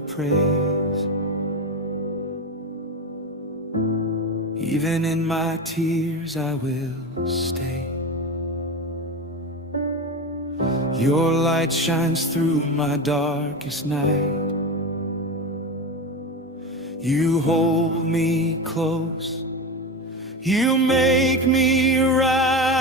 will praise. Even in my tears I will stay. Your light shines through my darkest night. You hold me close, you make me right.